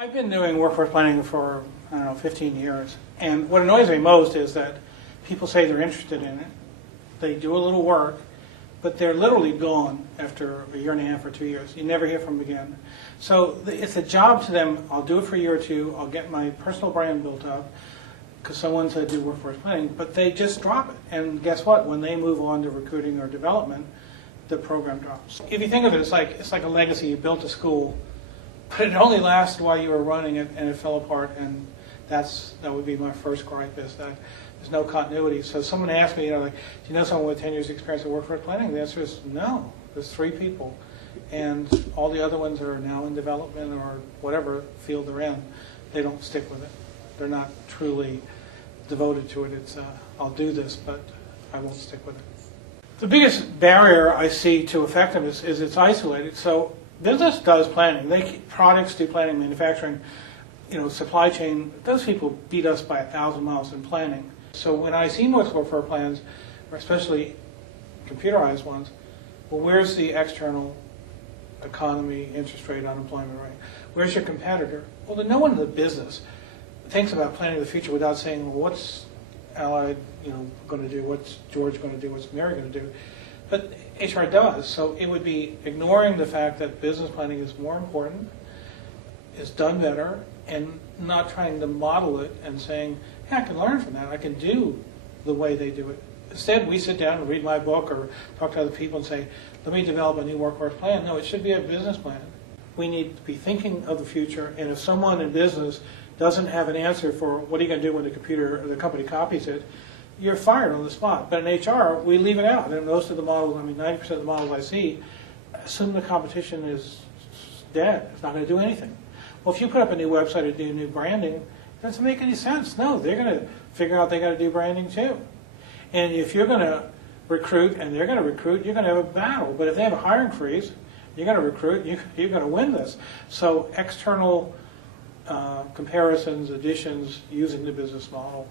I've been doing workforce planning for, I don't know, 15 years. And what annoys me most is that people say they're interested in it. They do a little work, but they're literally gone after a year and a half or 2 years. You never hear from them again. So it's a job to them. I'll do it for a year or two. I'll get my personal brand built up because someone said do workforce planning, but they just drop it. And guess what? When they move on to recruiting or development, the program drops. If you think of it, it's like a legacy. You built a school, but it only lasted while you were running it, and it fell apart. And that would be my first gripe, is that there's no continuity. So someone asked me, like, do you know someone with 10 years experience in workforce planning? The answer is no. There's 3 people, and all the other ones are now in development or whatever field they're in. They don't stick with it. They're not truly devoted to it. It's I'll do this, but I won't stick with it. The biggest barrier I see to effectiveness is it's isolated. So business does planning. Products do planning, manufacturing, supply chain. Those people beat us by 1,000 miles in planning. So when I see workforce plans, or especially computerized ones, well, where's the external economy, interest rate, unemployment rate? Where's your competitor? Well, no one in the business thinks about planning the future without saying, well, what's Allied, going to do? What's George going to do? What's Mary going to do? But HR does. So it would be ignoring the fact that business planning is more important, is done better, and not trying to model it and saying, hey, I can learn from that. I can do the way they do it. Instead, we sit down and read my book or talk to other people and say, let me develop a new workforce plan. No, it should be a business plan. We need to be thinking of the future, and if someone in business doesn't have an answer for what are you going to do when the computer or the company copies it, you're fired on the spot. But in HR, we leave it out. And most of the models, 90% of the models I see, assume the competition is dead. It's not going to do anything. Well, if you put up a new website or do new branding, it doesn't make any sense. No, they're going to figure out they got to do branding too. And if you're going to recruit and they're going to recruit, you're going to have a battle. But if they have a hiring freeze, you're going to recruit, you're going to win this. So external comparisons, additions, using the business model.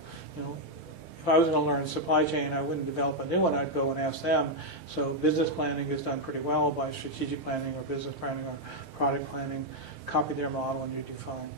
If I was going to learn supply chain, I wouldn't develop a new one. I'd go and ask them. So business planning is done pretty well by strategic planning or business planning or product planning. Copy their model and you do fine.